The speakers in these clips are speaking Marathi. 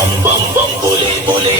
बम बम बम बोले बोले।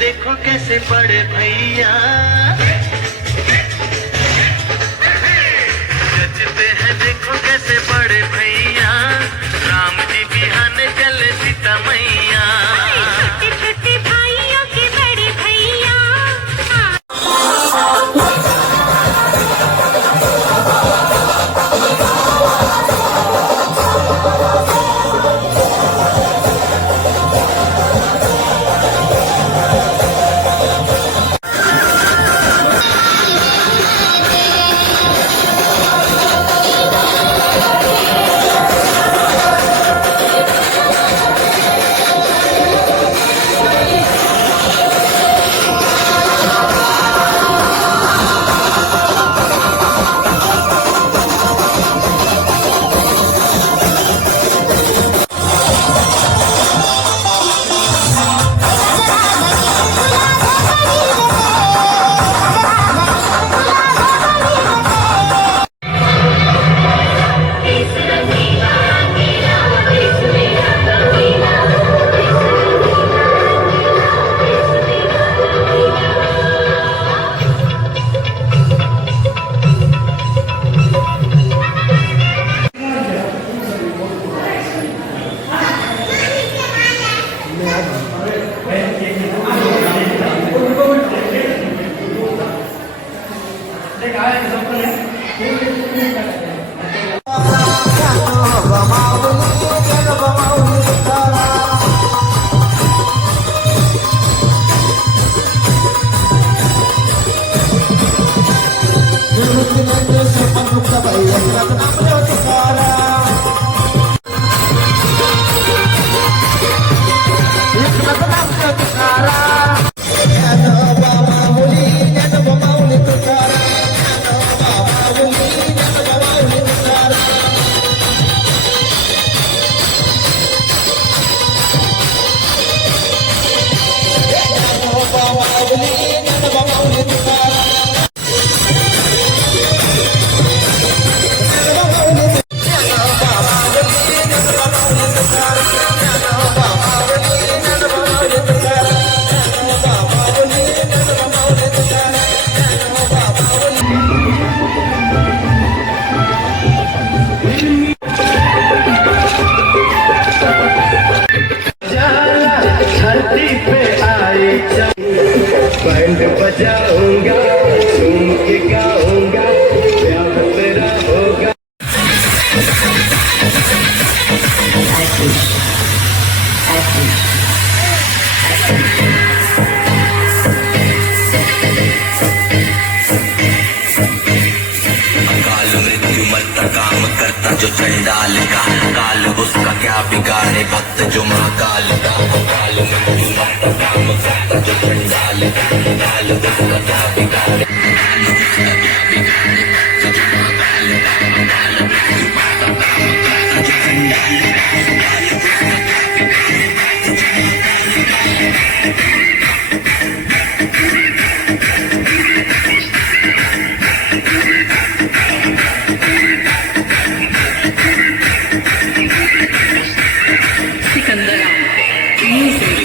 देखो कैसे पड़े भैया, जचते हैं देखो कैसे पड़े भैया। राम जी बिहान चले सीता मैया। छोटे छोटे भाइयों के बड़े भैया। अकाल मृत्यु मरता काम करता जो चंडाल का, काल उसका क्या बिगाड़े भक्त जो महाकाल का। अकाल मृत्यु मरता काम करता जो चंडाल का, काल उसका क्या बिगाड़े Music.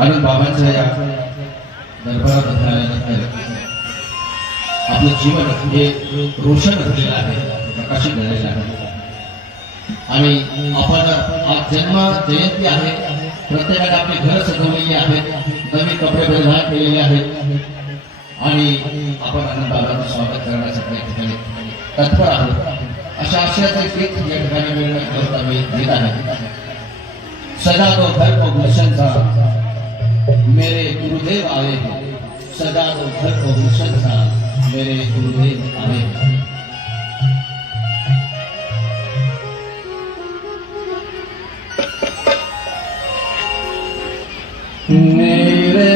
आनंद बाबांच्या या दरबारात आल्यानंतर आपलं जीवन हे रोशन झालेलं आहे, प्रकाशित झालेलं आहे. आणि आपण आज जन्म जयंती आहे, प्रत्येकाने आपली घरं सजवलेली आहेत, नवीन कपडे परिधान केलेले आहेत आणि आपण आनंद बाबांचं स्वागत करण्यासाठी या ठिकाणी तत्पर आहोत. अशा आशयाचं एक गीत या ठिकाणी मिळण्यात आम्ही घेत आहे. सजा दो घर को गुलशन सा मेरे गुरुदेव आए हैं, सजा दो घर को गुलशन सा मेरे गुरुदेव आए हैं. मेरे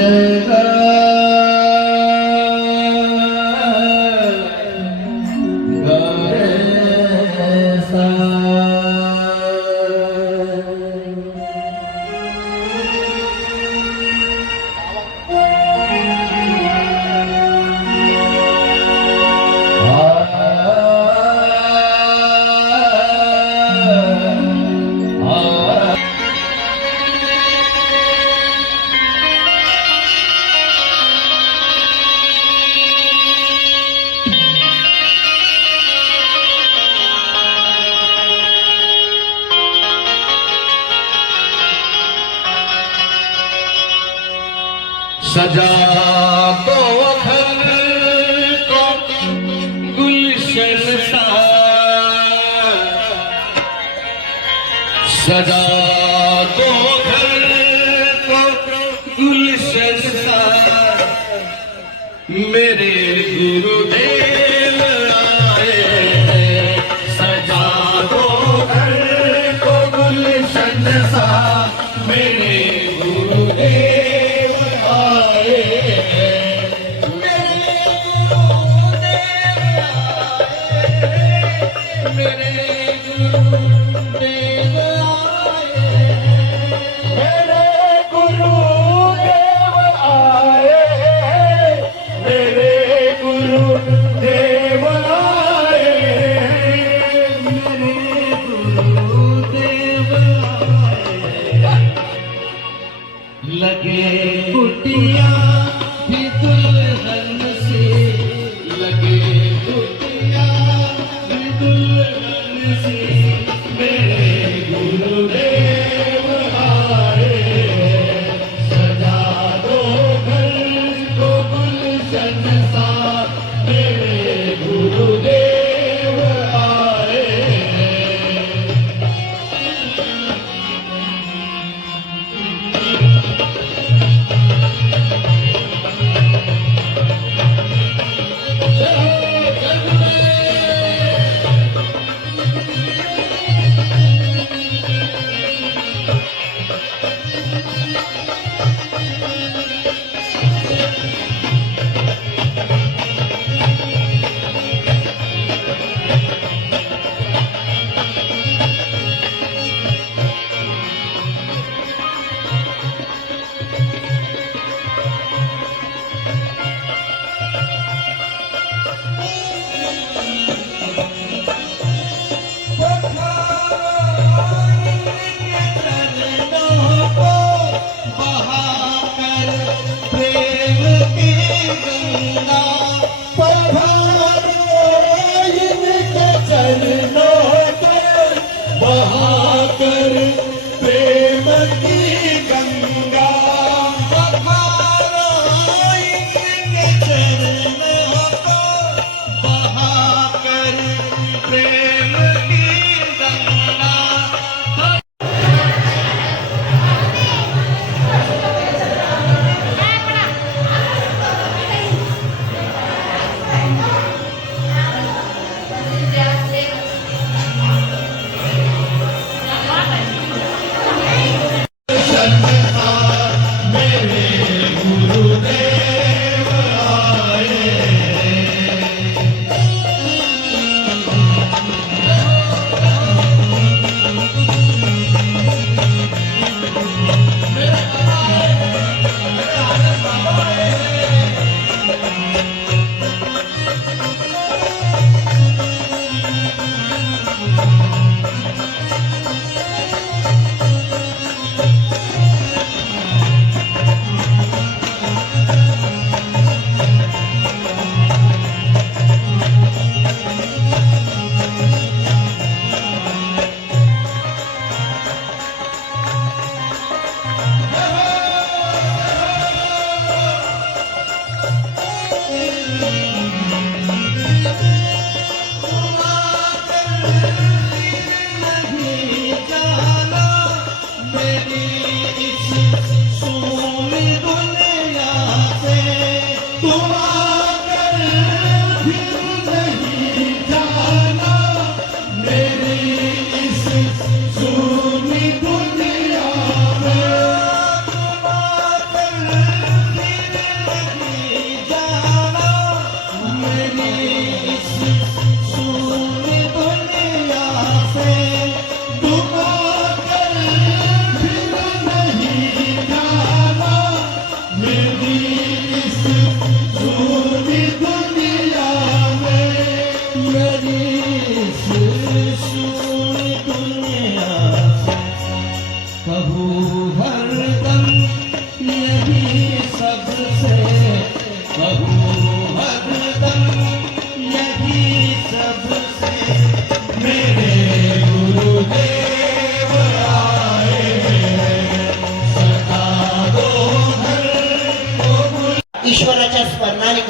सजा दो घर को गुलशन सा, सजा दो घर को गुलशन सा मेरे गुरुदेव आए हैं. सजा दो घर को गुलशन सा मेरे गुरुदेव लगे कुटिया भी दुल्हन से, लगे कुटिया भी दुल्हन से मेरे गुरुदेव आए. सजा दो घर को गुलशन सा मेरे गुरुदेव आए. बहाकर प्रेम की गंगा, बहारो इनके चरणों को बहाकर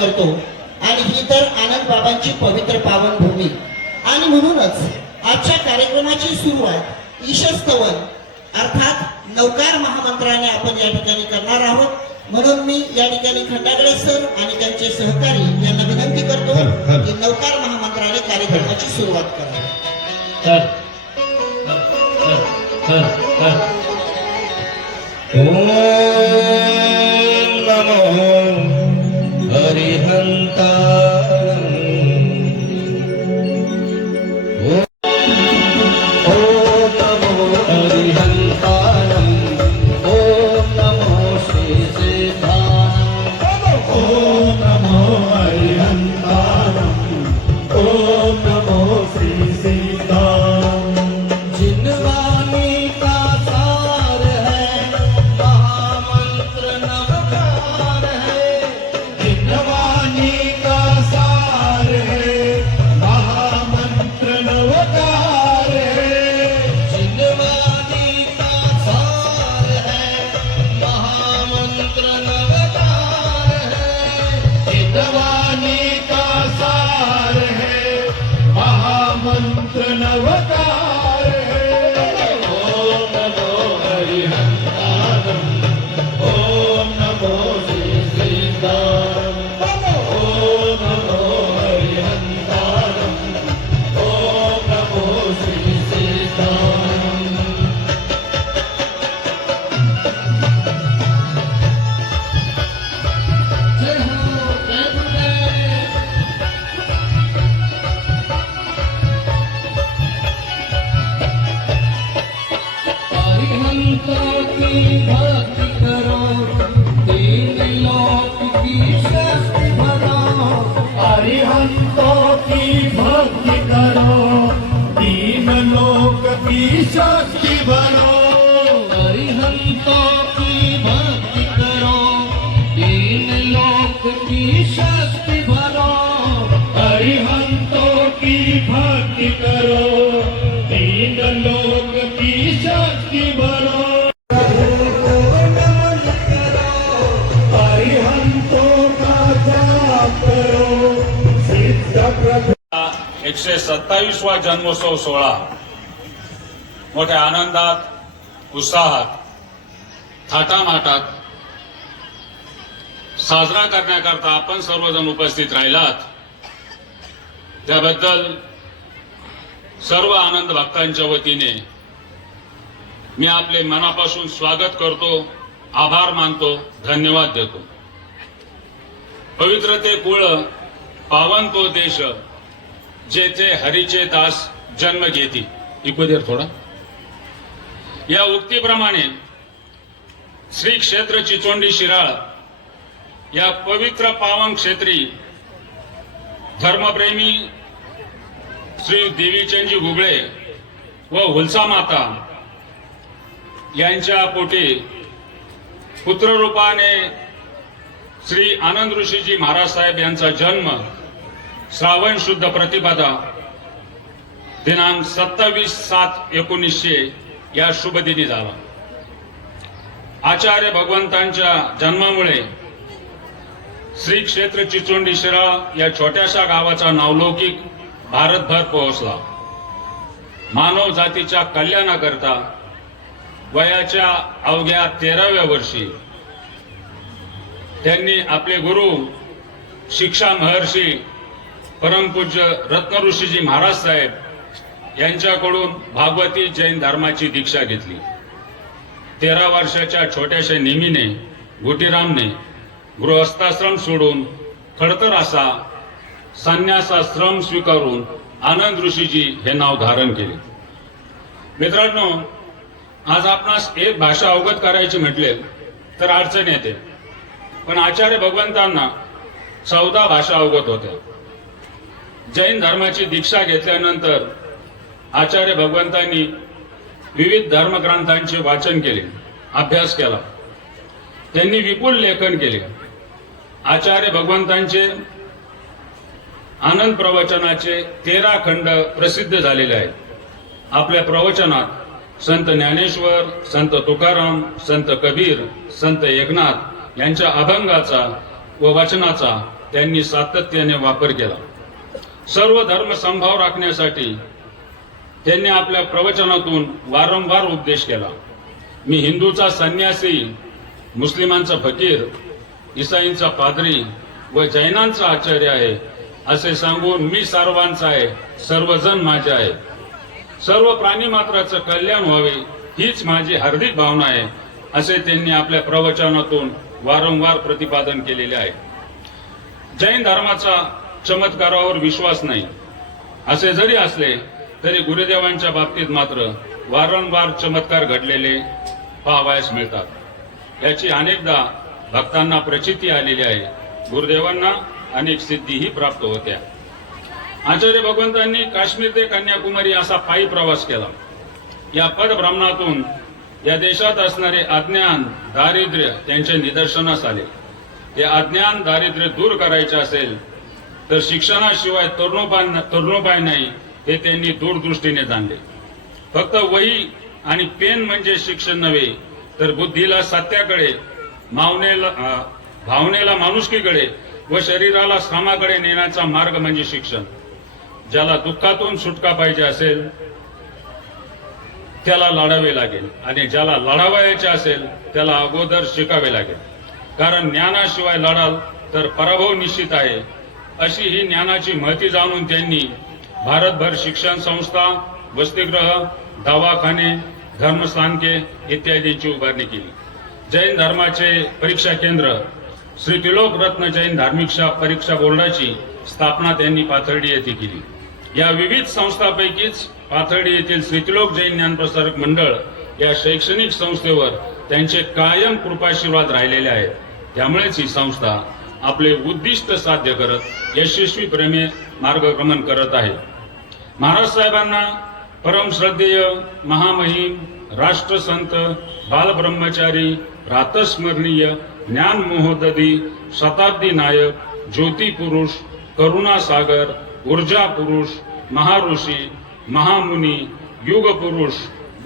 करतो आणि ही तर आनंद बाबांची पवित्र पावनभूमी आणि म्हणूनच आजच्या कार्यक्रमाची सुरुवात ईशस्तवन अर्थात नवकार महामंत्राने आपण या ठिकाणी करणार आहोत. म्हणून मी या ठिकाणी खंडागळे सर आणि त्यांचे सहकारी यांना विनंती करतो की नवकार महामंत्राने कार्यक्रमाची सुरुवात करावी. ओम नमो हरिहंता शक्ति बनो अरिहंतों की भक्ति करो, दीन लोक की शक्ति भरो. अरिहंतों की भक्ति करो, दीन लोक की शक्ति बनो. अरिहंतों का जाप करो, सिद्ध प्रभु. 127वा जन्मोत्सव सोहळा मोठ्या आनंदात उत्साहात थाटामाटात साजरा करण्याकरता आपण सर्वजण उपस्थित राहिलात त्याबद्दल सर्व आनंद भक्तांच्या वतीने मी आपले मनापासून स्वागत करतो, आभार मानतो, धन्यवाद देतो. पवित्र ते कुळ पावन तो देश जेथे हरीचे दास जन्म घेती. इकडे दे थोडा. या उक्तीप्रमाणे श्री क्षेत्र चिचोंडी शिराळ या पवित्र पावन क्षेत्री धर्मप्रेमी श्री देवीचंदजी घुगळे व हुलसा माता यांच्या पोटी पुत्ररूपाने श्री आनंद ऋषीजी महाराज साहेब यांचा जन्म श्रावण शुद्ध प्रतिपदा दिनांक 27/7/1900 या शुभ दिनी झाला. आचार्य भगवंतांच्या जन्मामुळे श्री क्षेत्र चिचोंडी शिराळ या छोट्याशा गावाचा नावलौकिक भारतभर पोहोचला. मानव जातीच्या कल्याणाकरता वयाच्या अवघ्या 13व्या वर्षी त्यांनी आपले गुरु शिक्षा महर्षी परमपूज्य रत्न ऋषीजी महाराज साहेब यांच्याकडून भागवती जैन धर्माची दीक्षा घेतली. 13 वर्षाच्या छोट्याशा निमीने गुटीरामने गृहस्थाश्रम सोडून खडतर असा संन्यासाश्रम स्वीकारून आनंद ऋषीजी हे नाव धारण केले. मित्रांनो, आज आपणास एक भाषा अवगत करायची म्हटले तर अडचण येते, पण आचार्य भगवंतांना 14 भाषा अवगत होत्या. जैन धर्माची दीक्षा घेतल्यानंतर आचार्य भगवंतांनी विविध धर्मग्रंथांचे वाचन केले, अभ्यास केला. त्यांनी विपुल लेखन केले. आचार्य भगवंतांचे आनंद प्रवचनाचे 13 खंड प्रसिद्ध झालेले आहेत. आपल्या प्रवचनात संत ज्ञानेश्वर, संत तुकाराम, संत कबीर, संत एकनाथ यांच्या अभंगाचा व वचनाचा त्यांनी सातत्याने वापर केला. सर्व धर्म समभाव राखण्यासाठी त्यांनी आपल्या प्रवचनातून वारंवार उपदेश केला. मी हिंदूचा संन्यासी, मुस्लिमांचा फकीर, ईसाईंचा पाद्री व जैनांचा आचार्य आहे असे सांगून मी सर्वांचा आहे, सर्वजण माझे आहे, सर्व प्राणी मात्राचं कल्याण व्हावे हीच माझी हार्दिक भावना आहे असे त्यांनी आपल्या प्रवचनातून वारंवार प्रतिपादन केलेले आहे. जैन धर्माचा चमत्कारावर विश्वास नाही असे जरी असले तरी गुरुदेवांच्या बाबतीत मात्र वारंवार चमत्कार घडलेले पाहावयास मिळतात. याची अनेकदा भक्तांना प्रचिती आलेली आहे. गुरुदेवांना अनेक सिद्धीही प्राप्त होत्या. आचार्य भगवंतांनी काश्मीर ते कन्याकुमारी असा पायी प्रवास केला. या पदभ्रमणातून या देशात असणारे अज्ञान, दारिद्र्य त्यांच्या निदर्शनास आले. हे अज्ञान, दारिद्र्य दूर करायचे असेल तर शिक्षणाशिवाय तरुणोपाय नाही हे त्यांनी दूरदृष्टीने जाणले. फक्त वही आणि पेन म्हणजे शिक्षण नव्हे, तर बुद्धीला सत्याकडे, भावनेला माणुसकीकडे व शरीराला श्रमाकडे नेण्याचा मार्ग म्हणजे शिक्षण. ज्याला दुःखातून सुटका पाहिजे असेल त्याला लढावे लागेल आणि ज्याला लढावायचे असेल त्याला अगोदर शिकावे लागेल. कारण ज्ञानाशिवाय लढाल तर पराभव निश्चित आहे. अशी ही ज्ञानाची महती जाणून त्यांनी भारतभर शिक्षण संस्था, वसतिगृह, दवाखाने, धर्मस्थानके इत्यादींची उभारणी केली. जैन धर्माचे परीक्षा केंद्र श्री त्रिलोक रत्न जैन धार्मिक परीक्षा बोर्डाची स्थापना त्यांनी पाथर्डी येथे केली. या विविध संस्थांपैकीच पाथर्डी येथील श्री त्रिलोक जैन ज्ञानप्रसारक मंडळ या शैक्षणिक संस्थेवर त्यांचे कायम कृपाशीर्वाद राहिलेले आहेत. त्यामुळेच ही संस्था आपले उद्दिष्ट साध्य करत यशस्वीपणे मार्गक्रमण करत आहे. महाराज साहेबांना परमश्रद्धेय महामहिम राष्ट्रसंत, बालब्रह्मचारी, प्रातस्मरणीय, ज्ञान महोदधी, शताब्दी नायक, ज्योती पुरुष, करुणा सागर, ऊर्जा पुरुष, महाऋषी, महामुनी, युग पुरुष,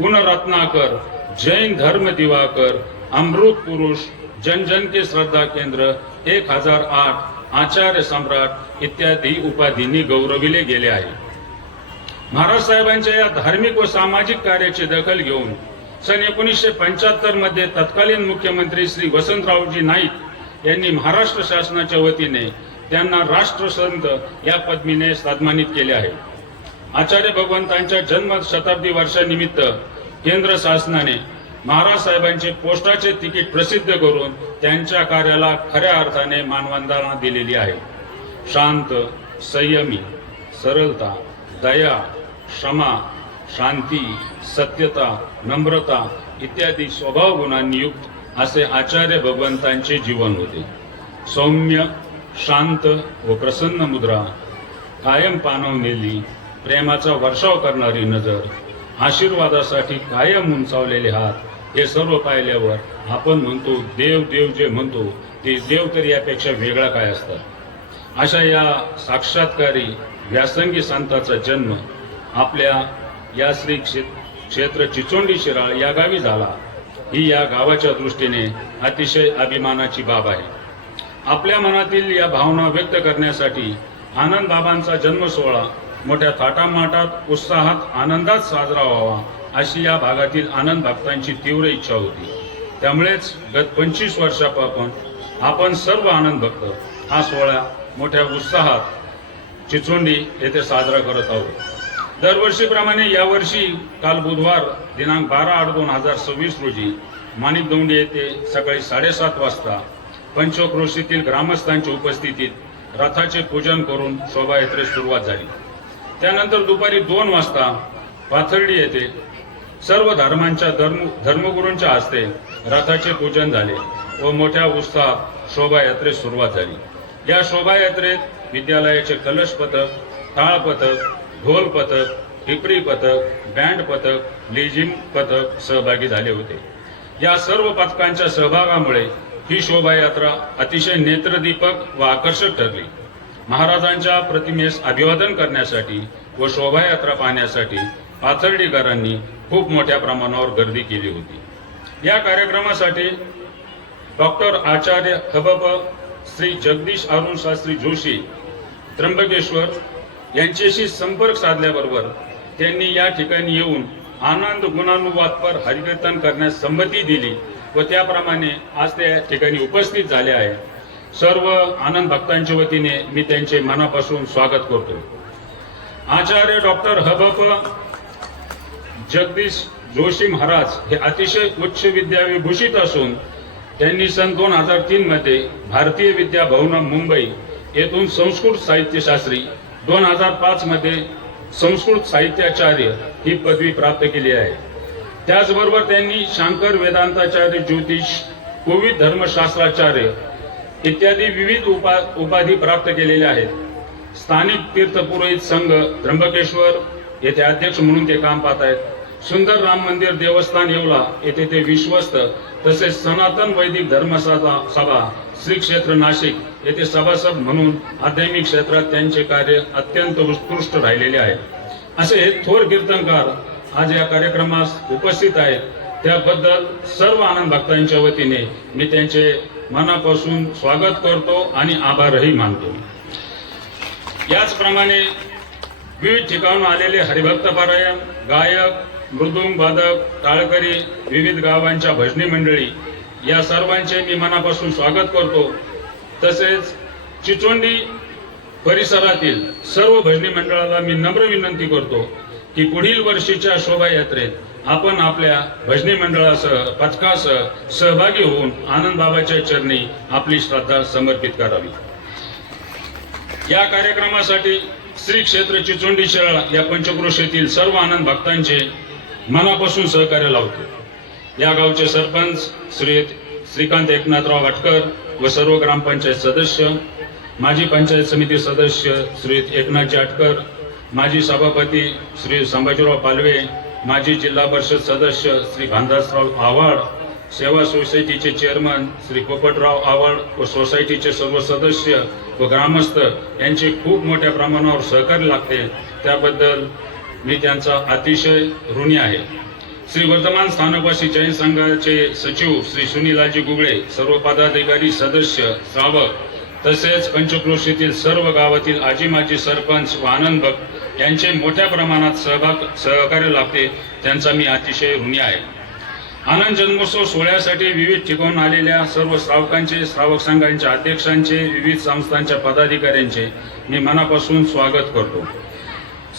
गुणरत्नाकर, जैन धर्म दिवाकर, अमृत पुरुष, जन जन के श्रद्धा केंद्र, 1008, आचार्य सम्राट इत्यादी उपाधींनी गौरविले गेले आहे. महाराज साहेबांच्या या धार्मिक व सामाजिक कार्याची दखल घेऊन सन 1975 मध्ये तत्कालीन मुख्यमंत्री श्री वसंतरावजी नाईक यांनी महाराष्ट्र शासनाच्या वतीने त्यांना राष्ट्रसंत या पदवीने सन्मानित केले आहे. आचार्य भगवंतांच्या जन्म शताब्दी वर्षानिमित्त केंद्र शासनाने महाराज साहेबांचे पोस्टाचे तिकीट प्रसिद्ध करून त्यांच्या कार्याला खऱ्या अर्थाने मानवंदना दिलेली आहे. शांत, संयमी, सरलता, दया, क्षमा, शांती, सत्यता, नम्रता इत्यादी स्वभाव गुणांनी युक्त असे आचार्य भगवंतांचे जीवन होते. सौम्य, शांत व प्रसन्न मुद्रा, कायम पाणवलेली, प्रेमाचा वर्षाव करणारी नजर, आशीर्वादासाठी कायम उंचावलेले हात, हे सर्व पाहिल्यावर आपण म्हणतो देव देव जे म्हणतो ते देव तर यापेक्षा वेगळा काय असतात. अशा या साक्षात्कारी व्यासंगी संताचा जन्म आपल्या या श्री क्षेत्र चिचोंडी शिराळ या गावी झाला. ही या गावाच्या दृष्टीने अतिशय अभिमानाची बाब आहे. आपल्या मनातील या भावना व्यक्त करण्यासाठी आनंद बाबांचा जन्म सोहळा मोठ्या थाटामाटात, उत्साहात, आनंदात साजरा व्हावा अशी या भागातील आनंद भक्तांची तीव्र इच्छा होती. त्यामुळेच गत 25 वर्षापासून आपण सर्व आनंद भक्त हा सोहळा मोठ्या उत्साहात चिचोंडी येथे साजरा करत आहोत. दरवर्षीप्रमाणे यावर्षी काल बुधवार दिनांक 12/8/2026 रोजी माणिकदोंडी येथे सकाळी 7:30 वाजता पंचक्रोशीतील ग्रामस्थांच्या उपस्थितीत रथाचे पूजन करून शोभायात्रेस सुरुवात झाली. त्यानंतर दुपारी 2 वाजता पाथर्डी येथे सर्व धर्मांच्या धर्मगुरूंच्या हस्ते रथाचे पूजन झाले व मोठ्या उत्साहात शोभायात्रेस सुरुवात झाली. या शोभायात्रेत विद्यालयाचे कलश पथक, टाळ पथक, ढोल पथक, टिपरी पथक, बँड पथक, लेझिम पथक सहभागी झाले होते. या सर्व पथकांच्या सहभागामुळे ही शोभायात्रा अतिशय नेत्रदीपक व आकर्षक ठरली. महाराजांच्या प्रतिमेस अभिवादन करण्यासाठी व शोभायात्रा पाहण्यासाठी पाथर्डीकरांनी खूप मोठ्या प्रमाणावर गर्दी केली होती. या कार्यक्रमासाठी डॉक्टर आचार्य खबप श्री जगदीश अरुण शास्त्री जोशी त्र्यंबकेश्वर यांच्याशी संपर्क साधल्याबरोबर त्यांनी या ठिकाणी येऊन आनंद गुणानुवादपर हरिकीर्तन करण्यास संमती दिली व त्याप्रमाणे आज त्या ठिकाणी उपस्थित झाले आहे. सर्व आनंद भक्तांच्या वतीने मी त्यांचे मनापासून स्वागत करतो. आचार्य डॉक्टर हबप जगदीश जोशी महाराज हे अतिशय उच्च विद्याविभूषित असून त्यांनी सन 2003 मध्ये भारतीय विद्या भवन मुंबई येथून संस्कृत साहित्यशास्त्री, 2005 मध्ये संस्कृत साहित्याचार्य ही पदवी प्राप्त केली आहे. त्याचबरोबर त्यांनी शांकर वेदांताचार्य, ज्योतिष, कोविद धर्मशास्त्राचार्य इत्यादी विविध उपाधी प्राप्त केलेल्या आहेत. स्थानिक तीर्थपुरोहित संघ त्र्यंबकेश्वर येथे अध्यक्ष म्हणून ते काम पाहत आहेत. सुंदर राम मंदिर देवस्थान येवला येथे ते विश्वस्त, तसेच सनातन वैदिक धर्मसभा श्री क्षेत्र नाशिक येथे सभासद म्हणून आध्यात्मिक क्षेत्रात त्यांचे कार्य अत्यंत उत्कृष्ट राहिलेले आहे. असे हे थोर कीर्तनकार आज या कार्यक्रमास उपस्थित आहेत. त्याबद्दल सर्व आनंद भक्तांच्या वतीने मी त्यांचे मनापासून स्वागत करतो आणि आभारही मानतो. याचप्रमाणे विविध ठिकाणून आलेले हरिभक्त पारायण, गायक, मृदुंग वादक, टाळकरी, विविध गावांच्या भजनी मंडळी या सर्वांचे मी मनापासून स्वागत करतो. तसेच चिचोंडी परिसरातील सर्व भजनी मंडळाला मी नम्र विनंती करतो की पुढील वर्षीच्या शोभायात्रेत आपण आपल्या भजनी मंडळासह, पथकासह सहभागी होऊन आनंद बाबाच्या चरणी आपली श्रद्धा समर्पित करावी. या कार्यक्रमासाठी श्री क्षेत्र चिचोंडी शिराळा या पंचक्रोशीतील सर्व आनंद भक्तांचे मनापासून सहकार्य लावतो. या गावचे सरपंच श्री श्रीकांत एकनाथराव वाटकर व सर्व ग्रामपंचायत सदस्य, माजी पंचायत समिती सदस्य श्री एकनाथजी आटकर, माजी सभापती श्री संभाजीराव पालवे, माजी जिल्हा परिषद सदस्य श्री भानदासराव आव्हाड, सेवा सोसायटीचे चेअरमन श्री पोपटराव आव्हाड व सोसायटीचे सर्व सदस्य व ग्रामस्थ यांचे खूप मोठ्या प्रमाणावर सहकार्य लागते. त्याबद्दल मी त्यांचा अतिशय ऋणी आहे. श्री वर्धमान स्थानकवासी जैन संघाचे सचिव श्री सुनीलाजी गुगळे, सर्व पदाधिकारी, सदस्य, श्रावक तसेच पंचक्रोशीतील सर्व गावातील आजी माजी सरपंच व आनंद भक्त यांचे मोठ्या प्रमाणात सहकार्य लाभते. त्यांचा मी अतिशय ऋणी आहे. आनंद जन्मोत्सव सोहळ्यासाठी विविध ठिकाणून आलेल्या सर्व श्रावकांचे, श्रावक संघांच्या अध्यक्षांचे, विविध संस्थांच्या पदाधिकाऱ्यांचे मी मनापासून स्वागत करतो.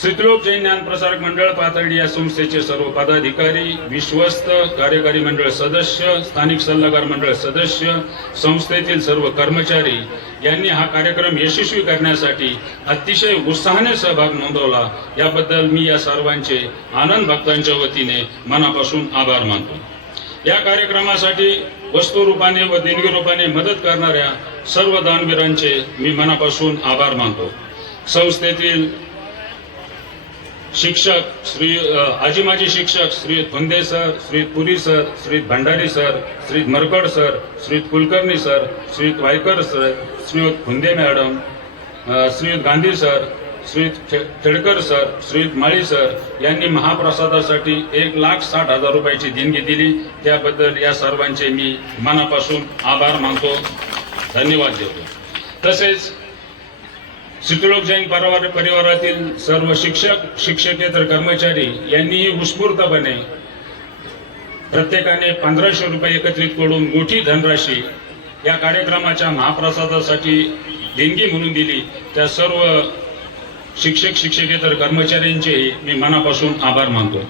श्रीत्लोक जैन ज्ञान प्रसारक मंडळ पाथर्डी या संस्थेचे सर्व पदाधिकारी, विश्वस्त, कार्यकारी मंडळ सदस्य, स्थानिक सल्लागार मंडळ सदस्य, संस्थेतील सर्व कर्मचारी यांनी हा कार्यक्रम यशस्वी करण्यासाठी अतिशय उत्साहाने सहभाग नोंदवला. याबद्दल मी या सर्वांचे आनंद भक्तांच्या वतीने मनापासून आभार मानतो. या कार्यक्रमासाठी वस्तुरूपाने व देणगी रूपाने मदत करणाऱ्या सर्व दानवीरांचे मी मनापासून आभार मानतो. संस्थेतील शिक्षक श्री आजी माजी शिक्षक Shri Phunde sir, Shri Puri sir, Shri Bhandari sir, Shri Markad sir, Shri Kulkarni sir, Shri Waikar sir, Shri Phunde madam, Shri Gandhi sir, Shri Khedkar sir, Shri Mali sir यांनी महाप्रसादासाठी 1,60,000 रुपयाची देणगी दिली. त्याबद्दल या सर्वांचे मी मनापासून आभार मानतो, धन्यवाद देतो. तसेच श्रीत्लोक जैन परिवारातील सर्व शिक्षक, शिक्षकेतर कर्मचारी यांनीही उत्स्फूर्तपणे प्रत्येकाने 1,500 रुपये एकत्रित करून मोठी धनराशी या कार्यक्रमाच्या महाप्रसादासाठी देणगी म्हणून दिली. त्या सर्व शिक्षक, शिक्षकेतर कर्मचाऱ्यांचे मी मनापासून आभार मानतो.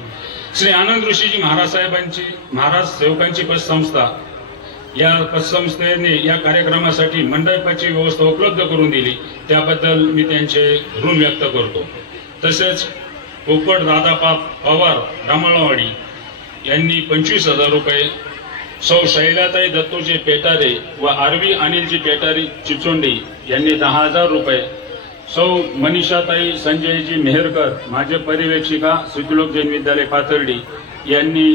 श्री आनंद ऋषीजी महाराज साहेबांची, महाराज सेवकांची पतसंस्था या पतसंस्थेने या कार्यक्रमासाठी मंडपाची व्यवस्था उपलब्ध करून दिली. त्याबद्दल मी त्यांचे ऋण व्यक्त करतो. तसेच पोपट दादा पवार रामळवाडी यांनी 25,000 रुपये, सौ शैलाताई दत्तूजी पेटारे व आरवी अनिलजी पेटारी चिचोंडी यांनी 10,000 रुपये, सौ मनीषाताई संजयजी मेहरकर माझे पर्यवेक्षिका श्रीत्लोक जैन विद्यालय पाथर्डी यांनी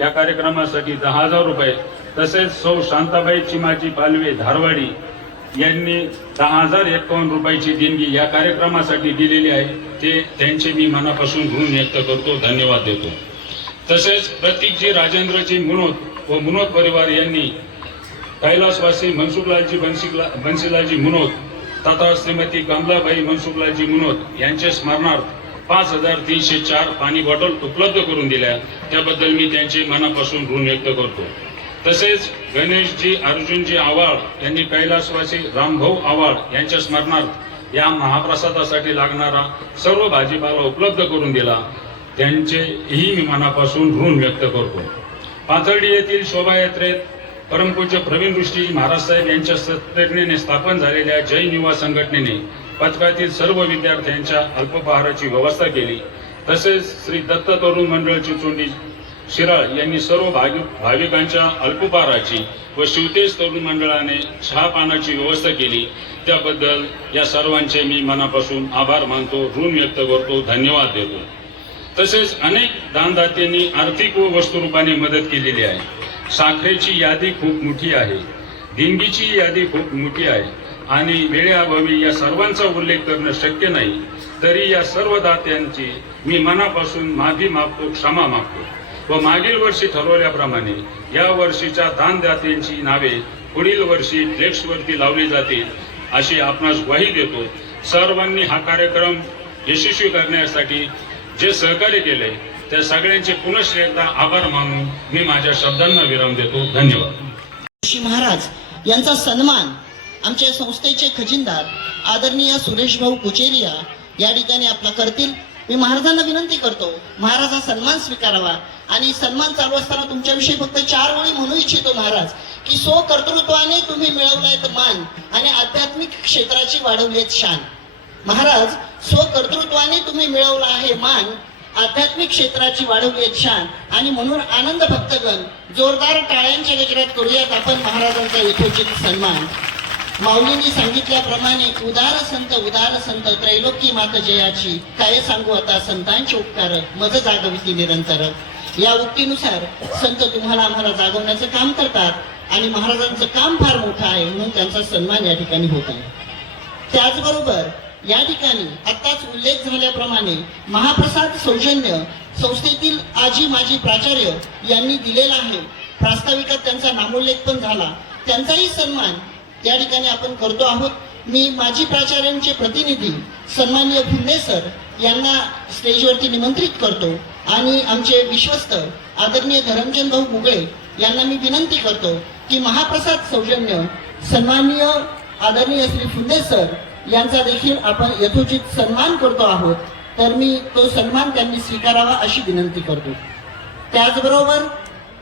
या कार्यक्रमासाठी 10,000 रुपये, तसेच सौ शांताबाई चिमाजी पालवे धारवाडी यांनी 10,051 रुपयाची देणगी या कार्यक्रमासाठी दिलेली आहे. ते त्यांचे मी मनापासून ऋण व्यक्त करतो, धन्यवाद देतो. तसेच प्रतीकजी राजेंद्रजी मुनोत व मुनोत परिवार यांनी कैलासवासी मनसुखलालजी बन्सीलालजी मुनोत तथा श्रीमती कमलाबाई मनसुखलालजी मुनोत यांच्या स्मरणार्थ 5304 पाणी बॉटल उपलब्ध करून दिल्या, त्याबद्दल मी त्यांचे मनापासून ऋण व्यक्त करतो. तसेच गणेशजी अर्जुनजी आवाळ यांनी कैलासवासी रामभाऊ आवाळ यांच्या स्मरणार्थ या महाप्रसादासाठी लागणारा सर्व भाजीपाला उपलब्ध करून दिला, त्यांचेही मी मनापासून ऋण व्यक्त करतो. पाथर्डी येथील शोभायात्रेत परमपूज्य प्रवीण ऋषीजी महाराज साहेब यांच्या प्रेरणेने स्थापन झालेल्या जैन युवा संघटनेने पथकातील सर्व विद्यार्थ्यांच्या अल्पपहाराची व्यवस्था केली. तसेच श्री दत्त तरुण मंडळ चिचोंडी शिराळ यांनी सर्व भाविकांच्या अल्पपहाराची व शिवतेज तरुण मंडळाने चहा पानाची व्यवस्था केली, त्याबद्दल या सर्वांचे मी मनापासून आभार मानतो, ऋण व्यक्त करतो, धन्यवाद देतो. तसेच अनेक दानदात्यांनी आर्थिक व वस्तुरूपाने मदत केलेली आहे. साखरेची यादी खूप मोठी आहे, देणगीची यादी खूप मोठी आहे आणि वेळेअभावी या सर्वांचा उल्लेख करणं शक्य नाही. तरी या सर्व दात्यांची मी मनापासून माफी मागतो, क्षमा मागतो व मागील वर्षी ठरवल्याप्रमाणे या वर्षीच्या दानदात्यांची नावे पुढील वर्षी फ्लेक्सवरती लावली जातील अशी आपणास ग्वाही देतो. सर्वांनी हा कार्यक्रम यशस्वी करण्यासाठी जे सहकार्य केले त्या सगळ्यांचे पुनश्च एकदा आभार मानून मी माझ्या शब्दांना विराम देतो. धन्यवाद. ऋषी महाराज यांचा सन्मान आमच्या संस्थेचे खजिनदार आदरणीय सुरेश भाऊ कुचेरिया या ठिकाणी आपला करतील. मी महाराजांना विनंती करतो, महाराज हा सन्मान स्वीकारावा. आणि सन्मान चालू असताना तुमच्याविषयी फक्त 4 ओळी म्हणू इच्छितो महाराज, की स्वकर्तृत्वाने तुम्ही मिळवलायत मान आणि आध्यात्मिक क्षेत्राची वाढवलीत शान. महाराज, स्वकर्तृत्वाने तुम्ही मिळवला आहे मान, आध्यात्मिक क्षेत्राची वाढवलीत शान, आणि म्हणून आनंद भक्तगण जोरदार टाळ्यांच्या गजरात करूयात आपण महाराजांचा यथोचित सन्मान. माऊलींनी सांगितल्याप्रमाणे उदार संत त्रैलोकी मात जयाची, काय सांगू आता संतांचे उपकार, मज जागविती निरंतर. या उक्तीनुसार संत तुम्हाला आम्हाला जागवण्याचं काम करतात आणि महाराजांचं काम फार मोठं आहे म्हणून त्यांचा सन्मान या ठिकाणी होत आहे. त्याचबरोबर या ठिकाणी आत्ताच उल्लेख झाल्याप्रमाणे महाप्रसाद सौजन्य संस्थेतील आजी माजी प्राचार्य यांनी दिलेला आहे. प्रास्ताविकात त्यांचा नामोल्लेख पण झाला, त्यांचाही सन्मान या ठिकाणी आपण करतो आहोत. मी माजी प्राचार्यांचे प्रतिनिधी सन्माननीय फुंदे सर यांना स्टेजवरती निमंत्रित करतो आणि आमचे विश्वस्त आदरणीय धरमचंद भाऊ मुगळे यांना मी विनंती करतो की महाप्रसाद सौजन्य सन्माननीय आदरणीय श्री फुंदे सर यांचा देखील आपण यथोचित सन्मान करतो आहोत, तर मी तो सन्मान त्यांनी स्वीकारावा अशी विनंती करतो. त्याचबरोबर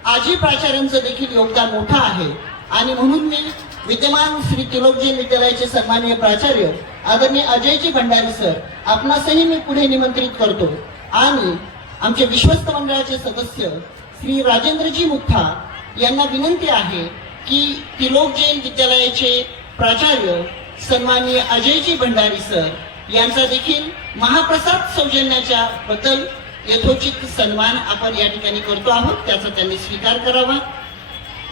आजी प्राचार्यांचं देखील योगदान मोठं आहे आणि म्हणून मी विद्यमान श्री त्रिलोक जैन विद्यालयाचे सन्माननीय प्राचार्य आदरणीय अजयजी भंडारी सर आपणासही मी पुढे निमंत्रित करतो आणि आमचे विश्वस्त मंडळाचे सदस्य श्री राजेंद्रजी मुथा यांना विनंती आहे की त्रिलोक जैन विद्यालयाचे प्राचार्य सन्माननीय अजयजी भंडारी सर यांचा देखील महाप्रसाद सौजन्याच्या बद्दल यथोचित सन्मान आपण या ठिकाणी करतो आहोत, त्याचा त्यांनी स्वीकार करावा.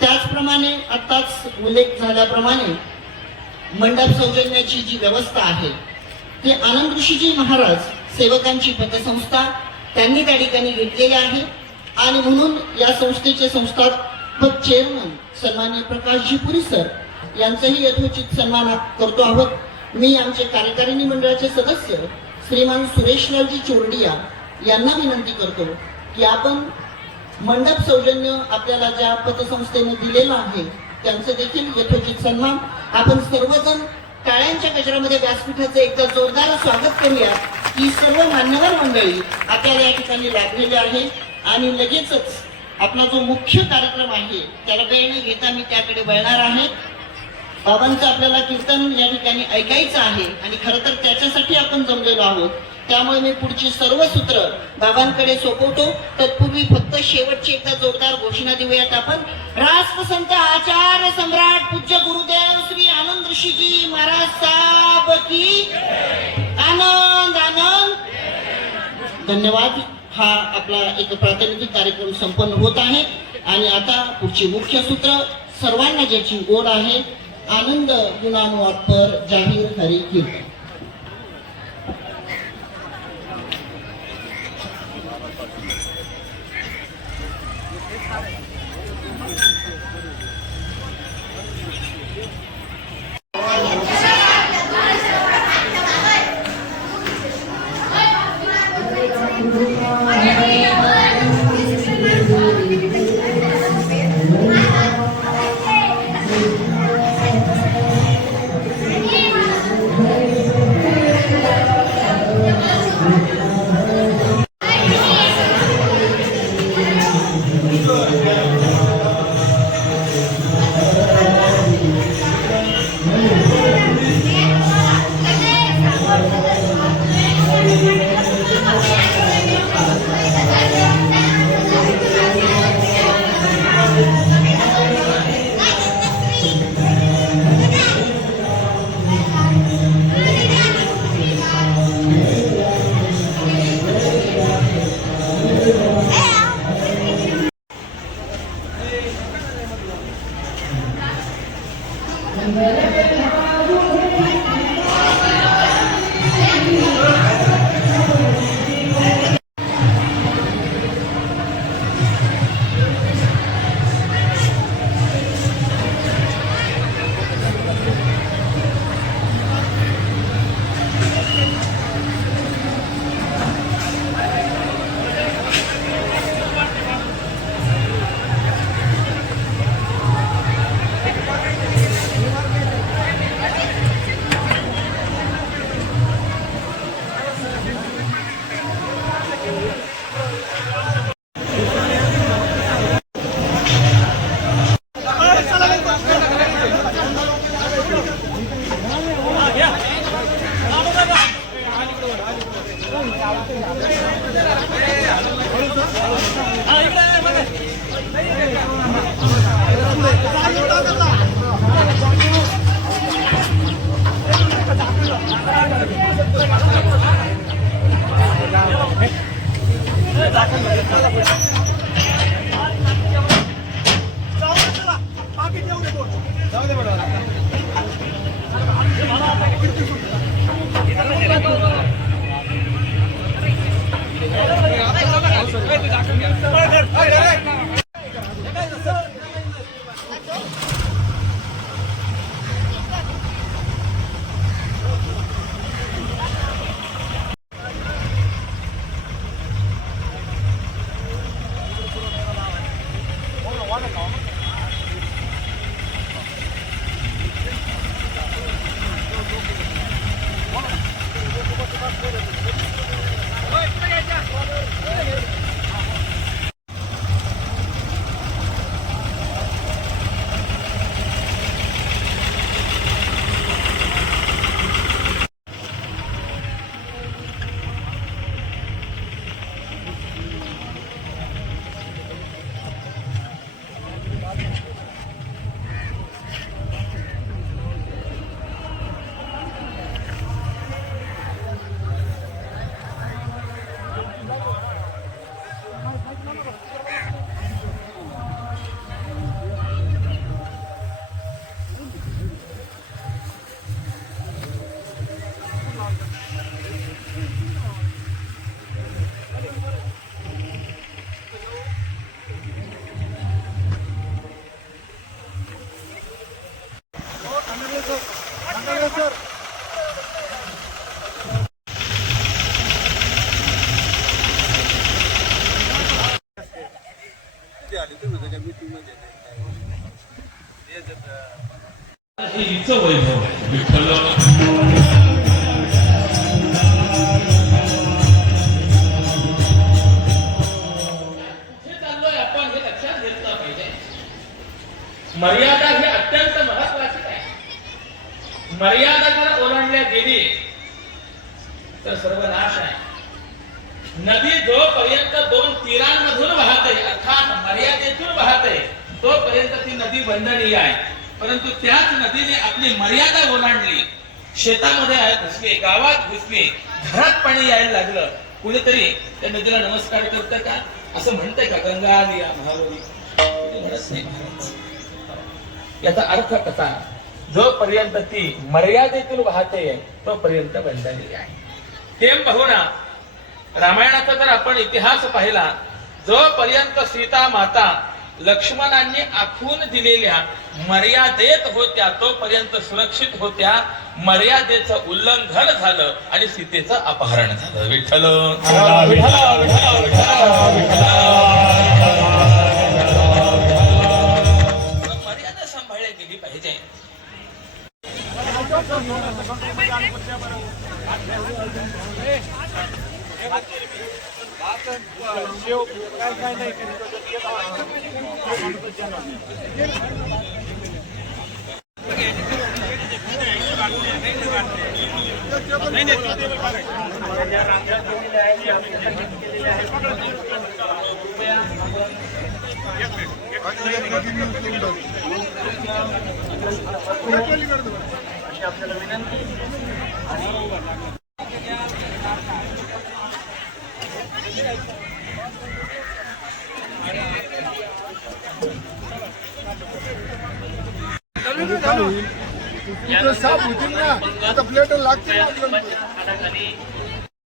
त्याचप्रमाणे आत्ताच उल्लेख झाल्याप्रमाणे मंडप सौजन्याची जी व्यवस्था आहे ती आनंद ऋषीजी महाराज सेवकांची पतसंस्था त्यांनी त्या ठिकाणी घेतलेली आहे आणि म्हणून या संस्थेचे संस्थापक चेअरमन सन्माननीय प्रकाशजी पुरी सर यांचाही यथोचित सन्मान करतो आहोत. मी आमचे कार्यकारिणी मंडळाचे सदस्य श्रीमान सुरेशलालजी चोरडिया यांना विनंती करतो की आपण मंडप सौजन्य आपल्याला ज्या पतसंस्थेने दिलेलं आहे त्यांचं देखील यथोचित सन्मान आपण सर्वजण टाळ्यांच्या गजरामध्ये व्यासपीठाचं एकदा जोरदार स्वागत करूया. ही सर्व मान्यवर मंडळी आपल्याला या ठिकाणी लाभलेली आहे आणि लगेचच आपला जो मुख्य कार्यक्रम आहे त्याला वेळ न घेता मी त्याकडे वळणार आहे. बाबांचं आपल्याला कीर्तन या ठिकाणी ऐकायचं आहे आणि खरं तर त्याच्यासाठी आपण जमलेलो आहोत, त्यामुळे मी पुढची सर्व सूत्र बाबांकडे सोपवतो. तत्पूर्वी फक्त शेवटची एकदा जोरदार घोषणा देऊयात आपण. राष्ट्रसंत आचार्य सम्राट पूज्य गुरुदेव श्री आनंद ऋषीजी महाराज साहेब की आनंद आनंद. धन्यवाद. हा आपला एक प्रातिनिधिक कार्यक्रम संपन्न होत आहे आणि आता पुढची मुख्य सूत्र सर्वांना ज्याची ओढ आहे, आनंद गुणानो अप्पर जाहीर हरी कीर्तन. हिचं वैभव विठ्ठल मर्यादा ही अत्यंत महत्वाची आहे. मर्यादा जर ओलांडल्या गेली तर सर्वनाश आहे. नदी जोपर्यंत दोन तीरांमधून वाहते अर्थात मर्यादेतून वाहते तोपर्यंत ती नदी बंधनीय आहे. परंतु त्याच नदीने आपली मर्यादा ओलांडली, शेतामध्ये घुसली, गावात घुसली, घरात पाणी यायला लागलं, कुणीतरी त्या नदीला नमस्कार करतं का? असं म्हणतंय का गंगा आली महावरी? म्हणत नाही महाराज. याचा अर्थ कसा? जोपर्यंत ती मर्यादेतून वाहते तोपर्यंत बंधनीय आहे. तेम पाहुणा रामायणाचा जर आपण इतिहास पाहिला, जोपर्यंत सीता माता लक्ष्मणांनी आखून दिलेल्या मर्यादेत होत्या, तोपर्यंत सुरक्षित होत्या. मर्यादेचं उल्लंघन झालं आणि सीतेचं अपहरण झालं. विठ्ठल मर्यादा सांभाळल्या गेली पाहिजे.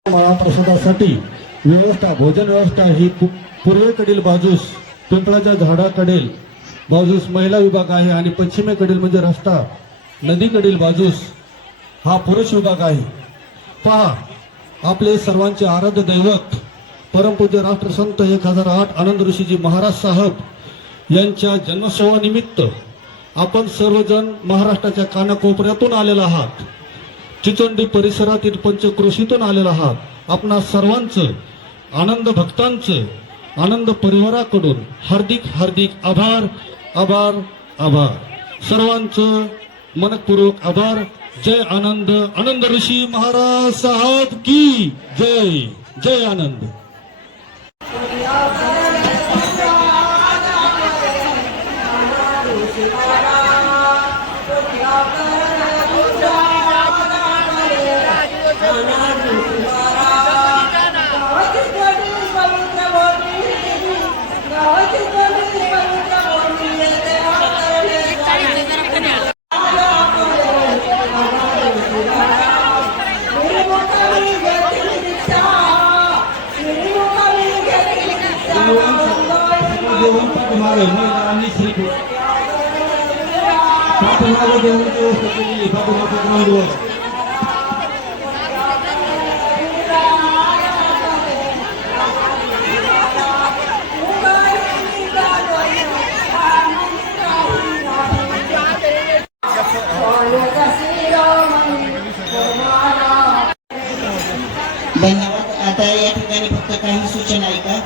महाप्रसादासाठी व्यवस्था, भोजन व्यवस्था ही पूर्वेकडील बाजूस पिंपळाच्या झाडाकडील बाजूस महिला विभाग आहे आणि पश्चिमेकडील म्हणजे रस्ता नदीकडील बाजूस हा पुरुष विभाग आहे. पहा, आपले सर्वांचे आराध्य दैवत परमपूज्य राष्ट्रसंत 1008 आनंद ऋषीजी महाराज साहेब यांच्या जन्मोत्सवानिमित्त आपण सर्वजण महाराष्ट्राच्या कानाकोपऱ्यातून आलेला आहात. चिचोंडी परिसरातील पंचक्रोशीतून आलेला आहात. आपणा सर्वांचं, आनंद भक्तांचं, आनंद परिवाराकडून हार्दिक हार्दिक आभार आभार आभार. सर्वांचं मनपूर्वक आभार. जय आनंद. आनंद ऋषी महाराज साहेब की जय. जय आनंद. धन्यवाद. आता या ठिकाणी फक्त काही सूचना आहे का?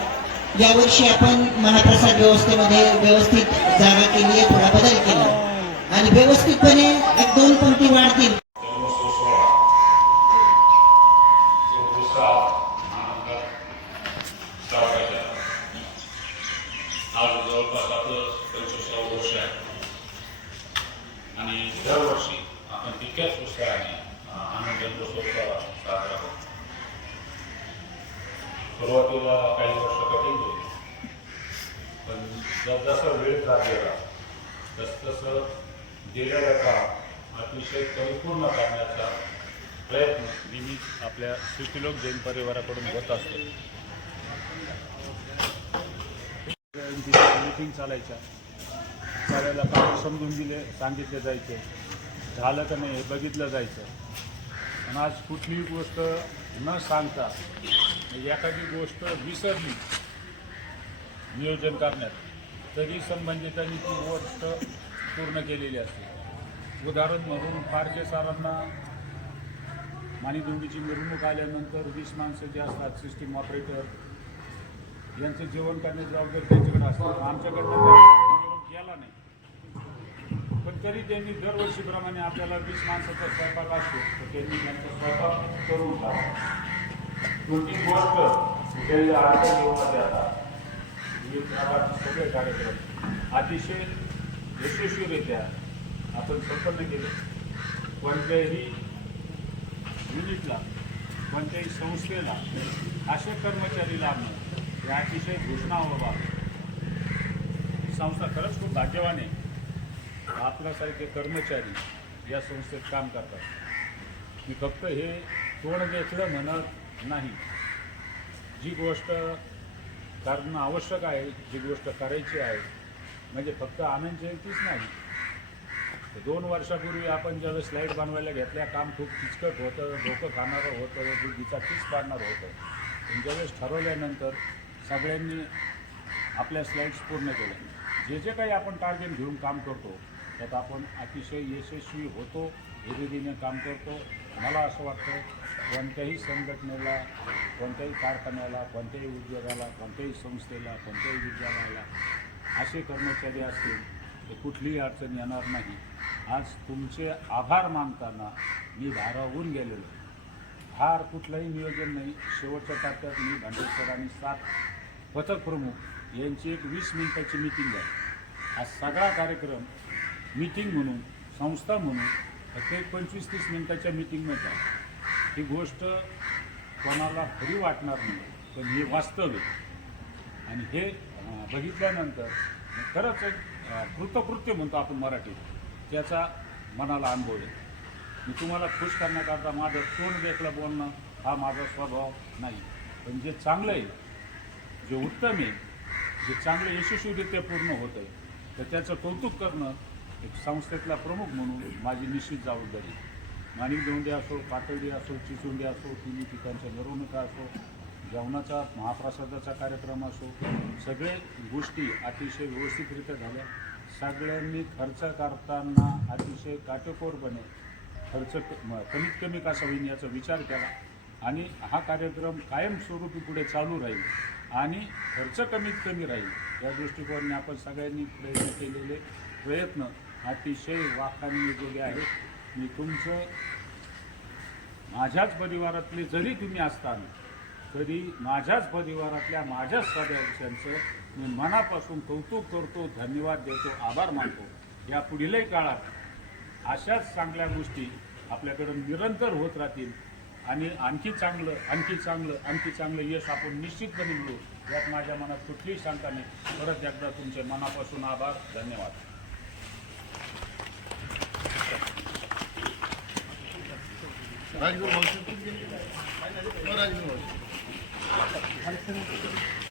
यावर्षी आपण महाप्रसाद व्यवस्थेमध्ये व्यवस्थित जागा केली आहे, थोडा बदल केला आणि व्यवस्थितपणे एक 2 पंक्ती वाढतील. आज जवळपास आपलं 25 वर्ष आहे आणि दरवर्षी आपण तितक्याच उत्साहाने आनंद जन्मोत्सव साजरा करतो. सुरुवातीला काही वर्ष कठीण होती, पण जसजसा वेळ जात गेला तसतसं दिलेला काम अतिशय परिपूर्ण करण्याचा प्रयत्न नेहमीच आपल्या सुखीलोक जैन परिवाराकडून होत असतो. मीटिंग चालायच्या, सगळ्याला काम समजून सांगितले जायचे, झालं का नाही हे बघितलं जायचं. आणि आज कुठलीही गोष्ट न सांगता एखादी गोष्ट विसरली नियोजन करण्यात, तरी संबंधितांनी ती गोष्ट पूर्ण केलेली असते. उदाहरण म्हणून फारसे सरांना माणिदुंडीची मिरवणूक आल्यानंतर 20 माणसं जे असतात सिस्टीम ऑपरेटर यांचं जेवण करण्याची जबाबदारी त्यांच्याकडे असते. आमच्याकडनं गेला नाही, पण तरी त्यांनी दरवर्षीप्रमाणे आपल्याला 20 माणसाचा स्वयंपाक असतो, तर त्यांनी त्यांचा स्वयंपाक करून कोणती गोष्ट केलेल्या अडचण येऊमध्ये आता विविध प्रकारचे सगळे कार्यक्रम अतिशय यशस्वीरित्या आपण संपन्न केले. कोणत्याही युनिटला, कोणत्याही संस्थेला असे कर्मचारी लाभणे हे अतिशय घोषणा बाबा. ही संस्था खरंच खूप भाग्यवान आहे. आपल्यासारखे कर्मचारी या संस्थेत काम करतात. मी फक्त हे तोंड घेतलं म्हणत नाही. जी गोष्ट करणं आवश्यक आहे, जी गोष्ट करायची आहे म्हणजे फक्त आनंद जयंतीच नाही. 2 वर्षापूर्वी आपण ज्यावेळेस स्लाईड बनवायला घेतल्या काम खूप किचकट होतं, डोकं खाणारं होतं, बुद्धीचा पीस पाडणारं होतं. पण ज्यावेळेस ठरवल्यानंतर सगळ्यांनी आपल्या स्लाईड्स पूर्ण केल्या. जे जे काही आपण टार्गेट घेऊन काम करतो त्यात आपण अतिशय यशस्वी होतो, हिरिरीने काम करतो. मला असं वाटतं कोणत्याही संघटनेला, कोणत्याही कारखान्याला, कोणत्याही उद्योगाला, कोणत्याही संस्थेला, कोणत्याही विद्यालयाला असे कर्मचारी असतील तर कुठलीही अडचण येणार नाही. आज तुमचे आभार मानताना मी भारावून गेलेलो. फार कुठलंही नियोजन नाही. शेवटच्या टप्प्यात मी भांडेकर आणि 7 पथक प्रमुख यांची एक 20 मिनिटाची मीटिंग आहे. हा सगळा कार्यक्रम मीटिंग म्हणून, संस्था म्हणून फक्त एक 25-30 मिनिटाच्या मीटिंगमध्ये आहे. ही गोष्ट कोणाला खरी वाटणार नाही, पण हे वास्तव आहे. आणि हे बघितल्यानंतर खरंच एक कृतकृत्य म्हणतो आपण मराठीत, त्याचा मनाला अनुभव आहे. मी तुम्हाला खुश करण्याकरता माझं तोंड देखलं बोलणं हा माझा स्वभाव नाही. पण जे चांगलं आहे, जे उत्तम आहे, जे चांगलं यशस्वीरित्या पूर्ण होतं आहे तर त्याचं कौतुक करणं एक संस्थेतला प्रमुख म्हणून माझी निश्चित जबाबदारी. माणिक दोंडे असो, पातळी असो, चिचोंडी असो, तिन्ही ठिकाणच्या मिरवणुका असो, जेवणाचा महाप्रसादाचा कार्यक्रम असो, सगळे गोष्टी अतिशय व्यवस्थितरित्या झाल्या. सगळ्यांनी खर्च करताना अतिशय काटेकोरपणे खर्च कमीत कमी कसा होईल याचा विचार केला आणि हा कार्यक्रम कायमस्वरूपी पुढे चालू राहील आणि खर्च कमीत कमी राहील या दृष्टिकोनाने आपण सगळ्यांनी प्रयत्न केलेले प्रयत्न अतिशय वाखाणण्याजोगे आहेत. मी तुमचं माझ्याच परिवारातले जरी तुम्ही असताना तरी माझ्याच परिवारातल्या माझ्याच सदस्यांचं मी मनापासून कौतुक करतो, धन्यवाद देतो, आभार मानतो. या पुढीलही काळात अशाच चांगल्या गोष्टी आपल्याकडं निरंतर होत राहतील आणि आणखी चांगलं यश आपण निश्चितपणे मिळू यात माझ्या मनात कुठलीही शंका नाही. परत एकदा तुमचे मनापासून आभार, धन्यवाद. राजगुरू